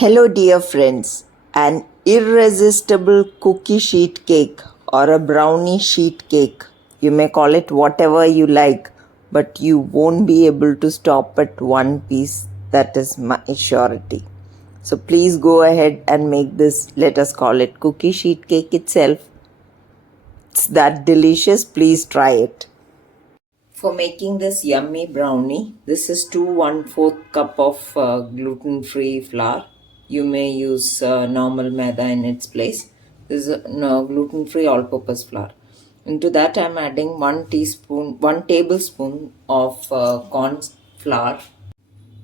Hello, dear friends. An irresistible cookie sheet cake or a brownie sheet cake. You may call it whatever you like, but you won't be able to stop at one piece. That is my surety. So please go ahead and make this, let us call it cookie sheet cake itself. It's that delicious. Please try it. For making this yummy brownie, this is 2 1/4 cup of gluten-free flour. You may use normal maida in its place. This is no, gluten-free all-purpose flour. Into that, I'm adding 1 tablespoon of corn flour,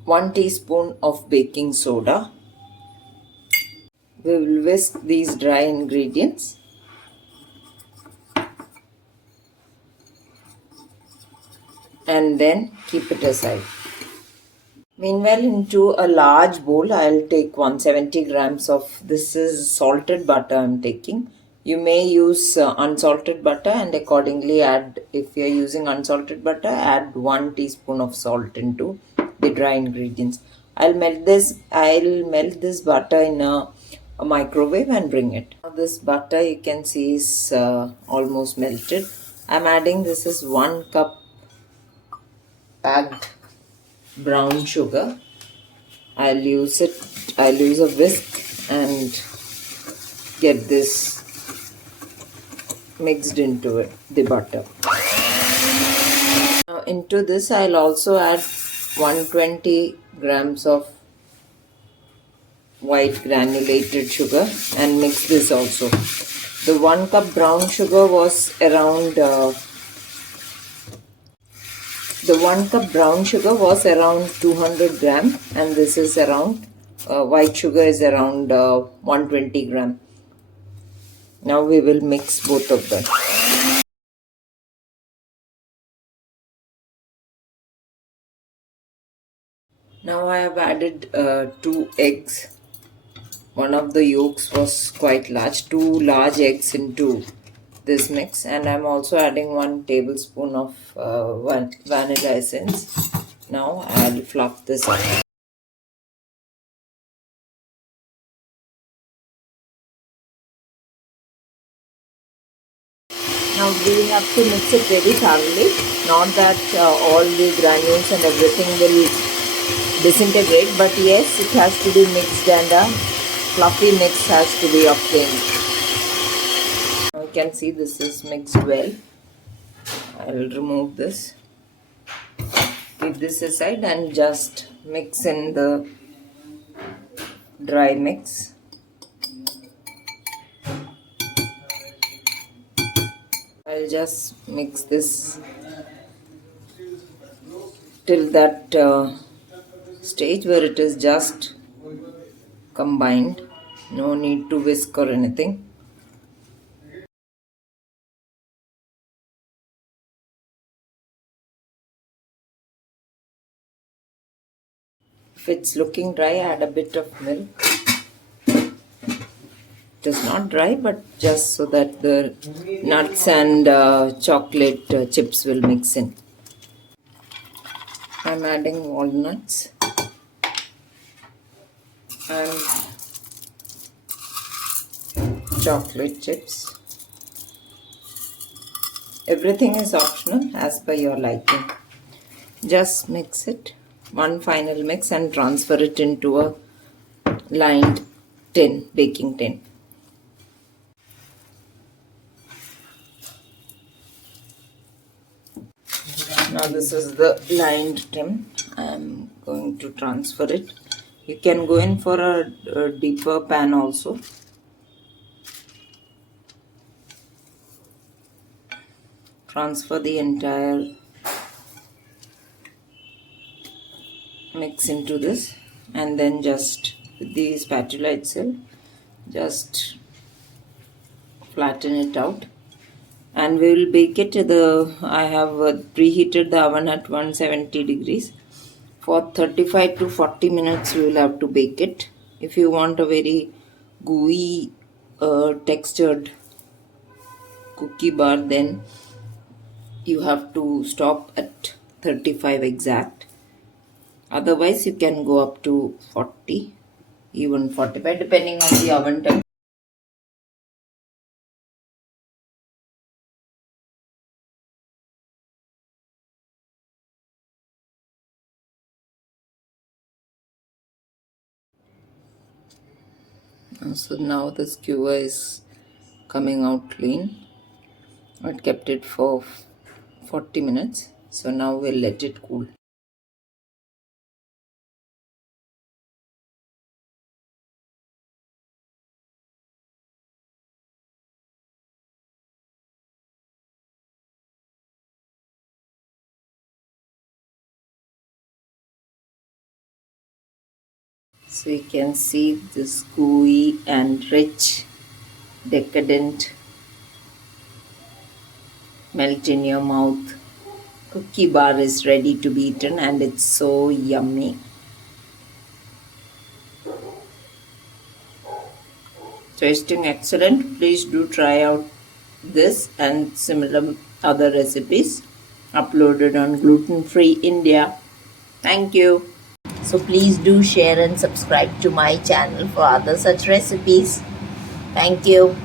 1 teaspoon of baking soda. We will whisk these dry ingredients and then keep it aside. Meanwhile, into a large bowl, I'll take 170 grams of this is salted butter I'm taking. You may use unsalted butter and accordingly add, if you're using unsalted butter, add 1 teaspoon of salt into the dry ingredients. I'll melt this butter in a microwave and bring it. Now this butter you can see is almost melted. I'm adding this is 1 cup packed brown sugar. I'll use a whisk and get this mixed into it, the butter. Now into this I'll also add 120 grams of white granulated sugar and mix this also. The 1 cup brown sugar was around 200 gram, and this is around white sugar is around 120 gram. Now we will mix both of them. Now I have added 2 eggs. One of the yolks was quite large, 2 large eggs into this mix, and I'm also adding 1 tablespoon of vanilla essence. Now I'll fluff this up. Now we have to mix it very thoroughly, not that all the granules and everything will disintegrate, but yes, it has to be mixed and a fluffy mix has to be obtained. Now you can see this is mixed well. I'll remove this, keep this aside and just mix in the dry mix. I'll just mix this till that stage where it is just combined. No need to whisk or anything. If it's looking dry, add a bit of milk. It is not dry, but just so that the nuts and chocolate chips will mix in. I'm adding walnuts and chocolate chips. Everything is optional as per your liking. Just mix it, one final mix, and transfer it into a lined tin, baking tin. Now this is the lined tin. I'm going to transfer it. You can go in for a deeper pan also. Transfer the entire mix into this and then just with the spatula itself just flatten it out, and we will bake it. I have preheated the oven at 170 degrees for 35 to 40 minutes. We will have to bake it. If you want a very gooey textured cookie bar, then you have to stop at 35 exact. Otherwise you can go up to 40. even 45, depending on the oven temperature. So now the skewer is coming out clean. I kept it for 40 minutes. So now we'll let it cool. So you can see this gooey and rich, decadent, melt in your mouth cookie bar is ready to be eaten, and it's so yummy. Tasting excellent. Please do try out this and similar other recipes uploaded on Gluten Free India. Thank you. So please do share and subscribe to my channel for other such recipes. Thank you.